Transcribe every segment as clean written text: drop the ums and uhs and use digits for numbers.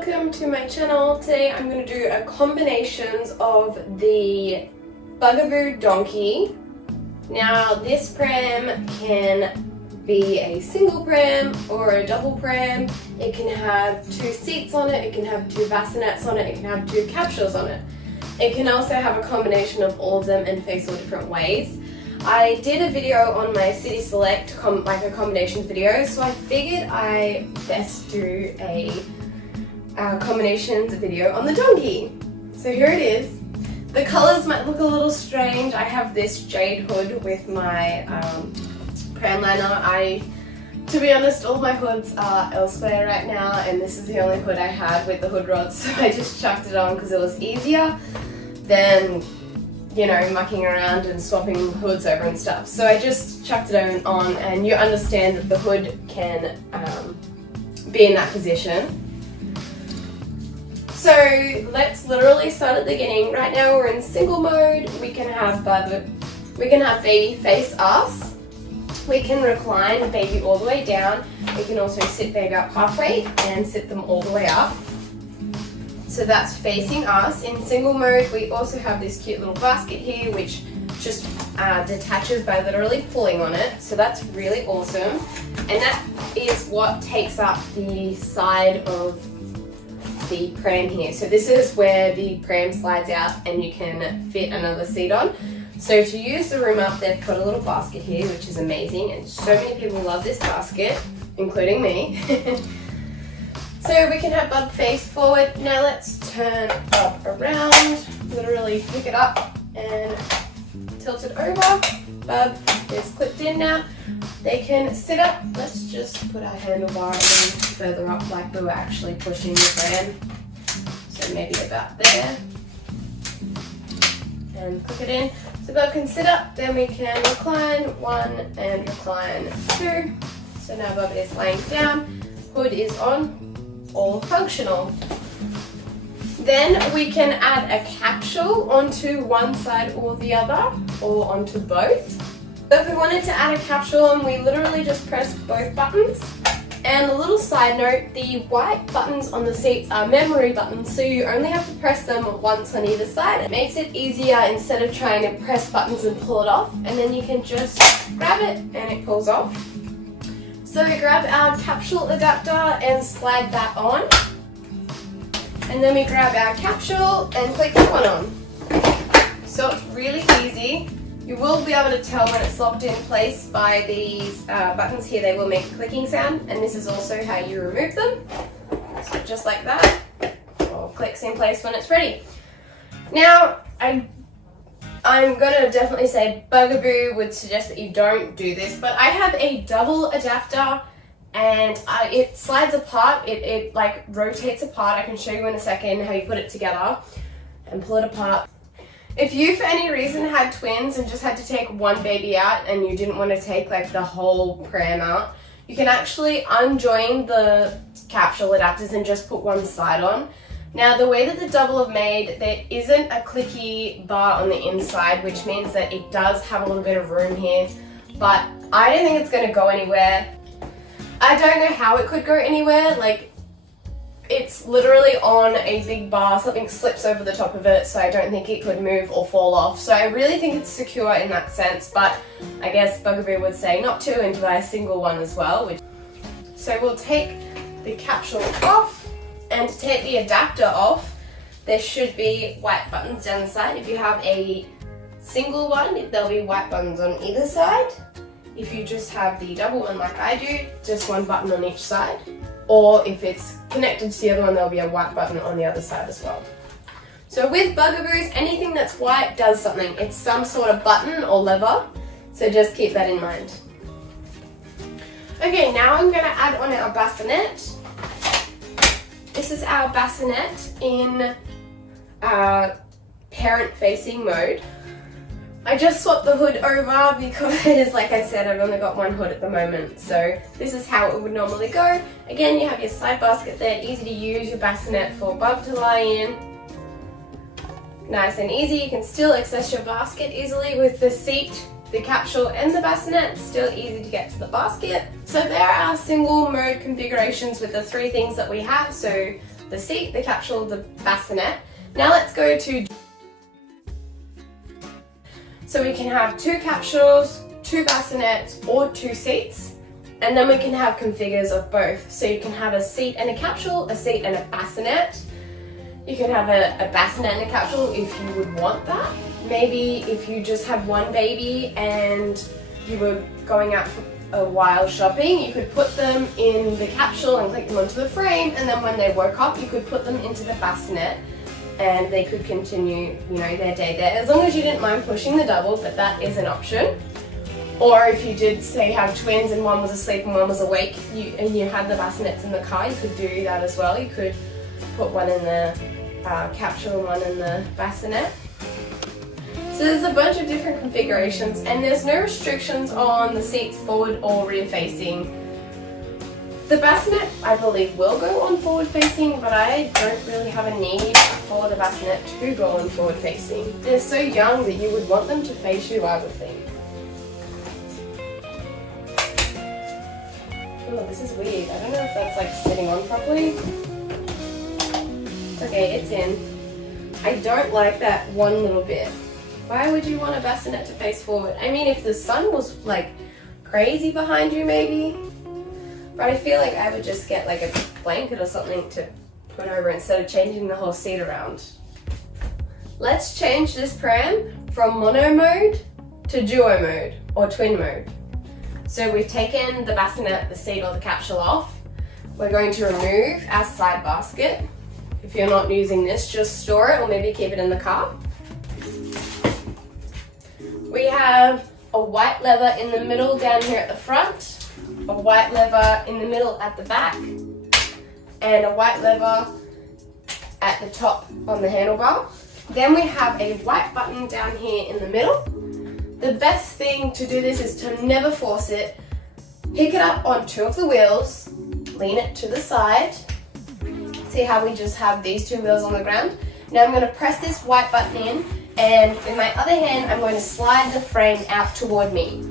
welcome to my channel. Today I'm going to do a combinations of the Bugaboo donkey. Now this pram can be a single pram or a double pram. It can have 2 seats on it, it can have 2 bassinets on it, it can have 2 capsules on it. It can also have a combination of all of them and face all different ways. I did a video on my City Select, like a combinations video, so I figured I best do a combinations video on the donkey. So here it is. The colours might look a little strange. I have this jade hood with my pram liner. To be honest, all my hoods are elsewhere right now, and this is the only hood I had with the hood rods, so I just chucked it on because it was easier than, you know, mucking around and swapping hoods over and stuff. So I just chucked it on, and you understand that the hood can be in that position. So let's literally start at the beginning. Right now we're in single mode. We can have baby face us. We can recline baby all the way down. We can also sit baby up halfway and sit them all the way up. So that's facing us. In single mode, we also have this cute little basket here, which just detaches by literally pulling on it. So that's really awesome. And that is what takes up the side of the pram here. So this is where the pram slides out and you can fit another seat on. So to use the room up, they've put a little basket here, which is amazing. And so many people love this basket, including me. So we can have Bub face forward. Now let's turn Bub around, literally pick it up and tilt it over. Bub is clipped in now. They can sit up. Let's just put our handlebar a little further up like we were actually pushing the pram. So maybe about there. And click it in. So Bub can sit up, then we can recline 1 and recline 2. So now Bub is laying down, hood is on, all functional. Then we can add a capsule onto one side or the other, or onto both. So if we wanted to add a capsule, and we literally just press both buttons. And a little side note, the white buttons on the seats are memory buttons, so you only have to press them once on either side. It makes it easier instead of trying to press buttons and pull it off, and then you can just grab it and it pulls off. So we grab our capsule adapter and slide that on. And then we grab our capsule and click that one on. So it's really easy. You will be able to tell when it's locked in place by these buttons here. They will make a clicking sound, and this is also how you remove them. So just like that, all clicks in place when it's ready. Now, I'm gonna definitely say Bugaboo would suggest that you don't do this, but I have a double adapter, and it slides apart, it like rotates apart. I can show you in a second how you put it together and pull it apart. If you for any reason had twins and just had to take one baby out and you didn't want to take like the whole pram out, you can actually unjoin the capsule adapters and just put one side on. Now the way that the double have made, there isn't a clicky bar on the inside, which means that it does have a little bit of room here, but I don't think it's going to go anywhere. I don't know how it could go anywhere. Like, it's literally on a big bar, something slips over the top of it, so I don't think it could move or fall off. So I really think it's secure in that sense, but I guess Bugaboo would say not to, and to buy a single one as well. So we'll take the capsule off, and to take the adapter off, there should be white buttons down the side. If you have a single one, there'll be white buttons on either side. If you just have the double one like I do, just one button on each side. Or if it's connected to the other one, there'll be a white button on the other side as well. So with Bugaboos, anything that's white does something. It's some sort of button or lever, so just keep that in mind. Okay, now I'm going to add on our bassinet. This is our bassinet in parent-facing mode. I just swapped the hood over because, like I said, I've only got one hood at the moment. So this is how it would normally go. Again, you have your side basket there, easy to use, your bassinet for Bub to lie in. Nice and easy. You can still access your basket easily with the seat the capsule and the bassinet, still easy to get to the basket. So there are our single mode configurations with the three things that we have. So the seat, the capsule, the bassinet. Now let's go to, so we can have 2 capsules, 2 bassinets, or 2 seats, and then we can have configures of both. So you can have a seat and a capsule, a seat and a bassinet. You can have a bassinet and a capsule if you would want that. Maybe if you just had one baby and you were going out for a while shopping, you could put them in the capsule and click them onto the frame, and then when they woke up you could put them into the bassinet and they could continue, you know, their day there, as long as you didn't mind pushing the double, but that is an option. Or if you did, say, have twins and one was asleep and one was awake, and you had the bassinets in the car, you could do that as well. You could put one in the capsule and one in the bassinet. So there's a bunch of different configurations, and there's no restrictions on the seats forward or rear facing. The bassinet, I believe, will go on forward facing, but I don't really have a need for the bassinet to go on forward facing. They're so young that you would want them to face you, I would think. Oh, this is weird. I don't know if that's like sitting on properly. Okay, it's in. I don't like that one little bit. Why would you want a bassinet to face forward? I mean, if the sun was like crazy behind you maybe, but I feel like I would just get like a blanket or something to put over instead of changing the whole seat around. Let's change this pram from mono mode to duo mode or twin mode. So we've taken the bassinet, the seat or the capsule off. We're going to remove our side basket. If you're not using this, just store it or maybe keep it in the car. We have a white lever in the middle down here at the front, a white lever in the middle at the back, and a white lever at the top on the handlebar. Then we have a white button down here in the middle. The best thing to do this is to never force it. Pick it up on 2 of the wheels, lean it to the side. See how we just have these 2 wheels on the ground? Now I'm going to press this white button in, and with my other hand I'm going to slide the frame out toward me.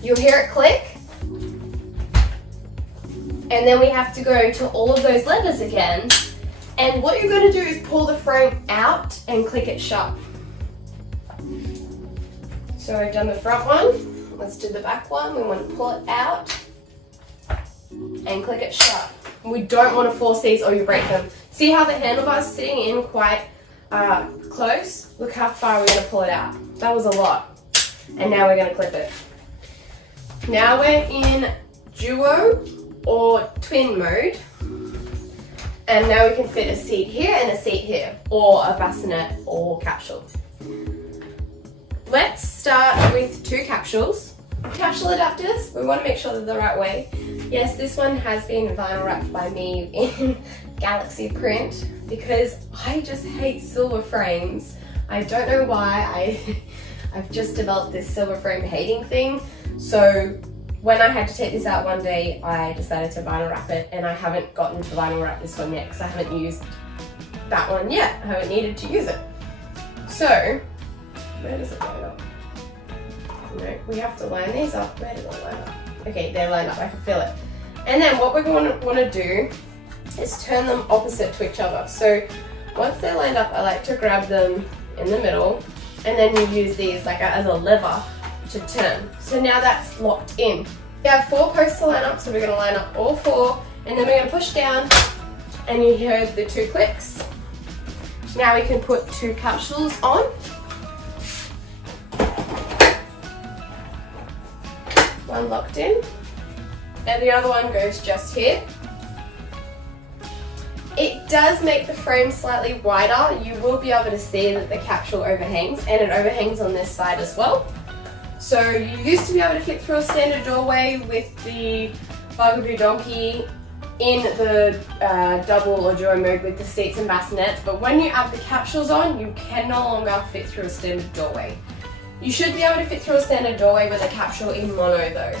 You'll hear it click. And then we have to go to all of those levers again. And what you're going to do is pull the frame out and click it shut. So we've done the front one, let's do the back one. We want to pull it out and click it shut. We don't want to force these or you break them. See how the handlebar is sitting in quite close? Look how far we're going to pull it out. That was a lot. And now we're going to clip it. Now we're in duo or twin mode. And now we can fit a seat here and a seat here, or a bassinet or capsule. Let's start with 2 capsules. Capsule adapters, we want to make sure they're the right way. Yes, this one has been vinyl wrapped by me in Galaxy print because I just hate silver frames. I don't know why, I've just developed this silver frame hating thing. So when I had to take this out one day, I decided to vinyl wrap it, and I haven't gotten to vinyl wrap this one yet because I haven't used that one yet. I haven't needed to use it. So, where does it line up? No, we have to line these up. Where do they line up? Okay, they're lined up, I can feel it. And then what we're going to want to do is turn them opposite to each other. So once they're lined up, I like to grab them in the middle, and then you use these like as a lever to turn. So now that's locked in. We have 4 posts to line up, so we're going to line up all 4, and then we're going to push down, and you hear the 2 clicks. Now we can put 2 capsules on. One locked in, and the other one goes just here. It does make the frame slightly wider. You will be able to see that the capsule overhangs, and it overhangs on this side as well. So you used to be able to flip through a standard doorway with the Bugaboo donkey in the double or duo mode with the seats and bassinets, but when you add the capsules on, you can no longer fit through a standard doorway. You should be able to fit through a standard doorway with a capsule in mono though.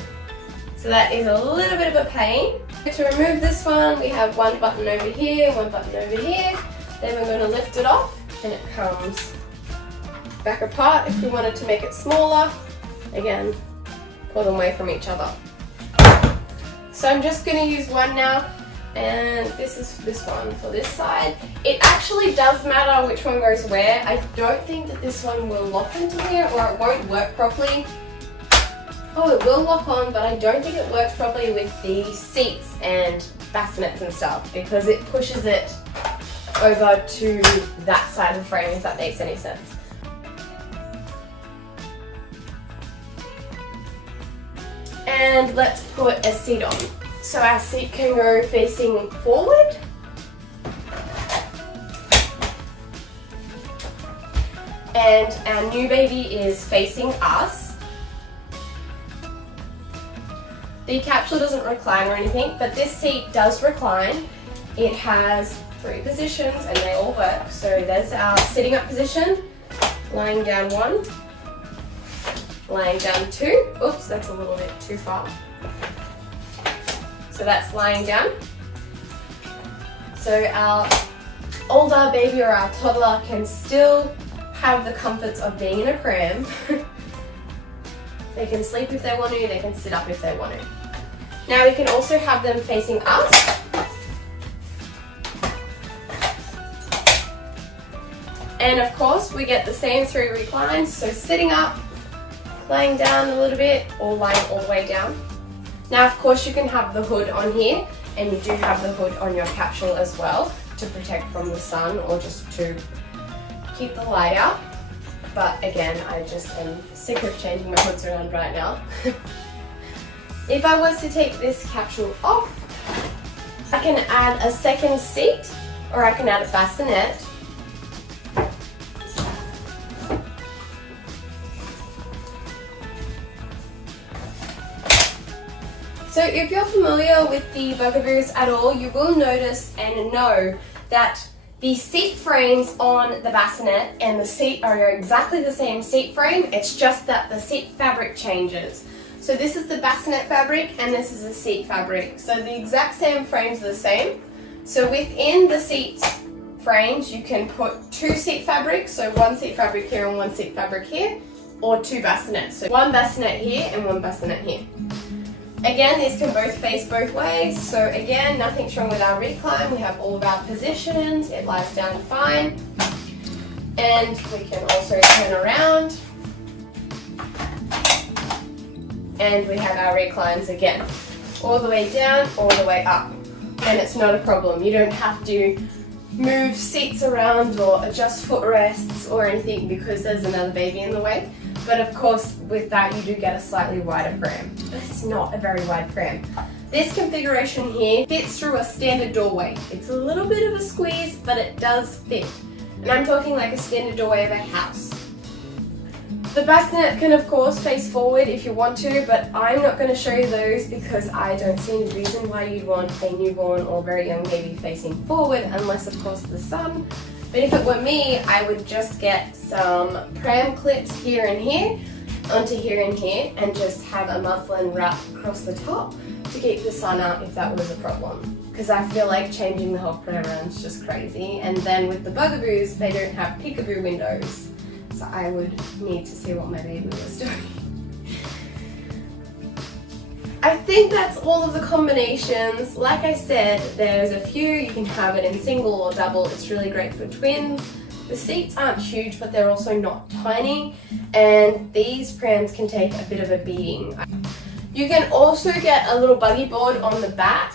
So that is a little bit of a pain. To remove this one, we have one button over here, one button over here. Then we're going to lift it off and it comes back apart. If we wanted to make it smaller, again, pull them away from each other. So I'm just going to use one now, and this is this one for this side. It actually does matter which one goes where. I don't think that this one will lock into here, or it won't work properly. Oh, it will lock on, but I don't think it works properly with the seats and bassinets and stuff, because it pushes it over to that side of the frame, if that makes any sense. And let's put a seat on. So our seat can go facing forward. And our new baby is facing us. The capsule doesn't recline or anything, but this seat does recline. It has 3 positions and they all work. So there's our sitting up position, lying down 1, lying down 2. Oops, that's a little bit too far. So that's lying down. So our older baby or our toddler can still have the comforts of being in a pram. They can sleep if they want to, they can sit up if they want to. Now we can also have them facing us. And of course we get the same 3 reclines, so sitting up, laying down a little bit, or lying all the way down. Now of course you can have the hood on here, and you do have the hood on your capsule as well to protect from the sun or just to keep the light out. But again, I just am sick of changing my hoods around right now. If I was to take this capsule off, I can add a second seat, or I can add a bassinet. So if you're familiar with the Bugaboos at all, you will notice and know that the seat frames on the bassinet and the seat are exactly the same seat frame. It's just that the seat fabric changes. So this is the bassinet fabric and this is the seat fabric. So the exact same frames are the same. So within the seat frames, you can put 2 seat fabrics, so 1 seat fabric here and 1 seat fabric here, or 2 bassinets. So 1 bassinet here and 1 bassinet here. Again, these can both face both ways. So again, nothing's wrong with our recline. We have all of our positions. It lies down fine. And we can also turn around. And we have our reclines again. All the way down, all the way up. And it's not a problem. You don't have to move seats around or adjust footrests or anything because there's another baby in the way. But of course, with that, you do get a slightly wider pram. But it's not a very wide pram. This configuration here fits through a standard doorway. It's a little bit of a squeeze, but it does fit. And I'm talking like a standard doorway of a house. The bassinet can of course face forward if you want to, but I'm not going to show you those because I don't see any reason why you'd want a newborn or very young baby facing forward, unless of course the sun. But if it were me, I would just get some pram clips here and here, onto here and here, and just have a muslin wrap across the top to keep the sun out if that was a problem. Because I feel like changing the whole pram around is just crazy. And then with the Bugaboos, they don't have peekaboo windows. So I would need to see what my baby was doing. I think that's all of the combinations. Like I said, there's a few. You can have it in single or double. It's really great for twins. The seats aren't huge, but they're also not tiny. And these prams can take a bit of a beating. You can also get a little buggy board on the back.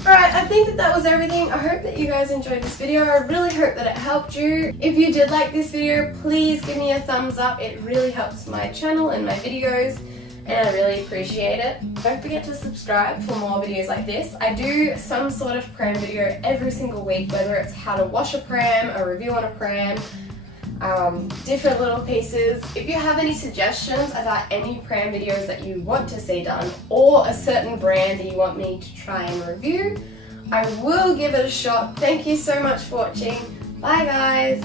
Alright, I think that was everything. I hope that you guys enjoyed this video. I really hope that it helped you. If you did like this video, please give me a thumbs up. It really helps my channel and my videos, and I really appreciate it. Don't forget to subscribe for more videos like this. I do some sort of pram video every single week, whether it's how to wash a pram, a review on a pram, different little pieces. If you have any suggestions about any pram videos that you want to see done, or a certain brand that you want me to try and review, I will give it a shot. Thank you so much for watching. Bye guys!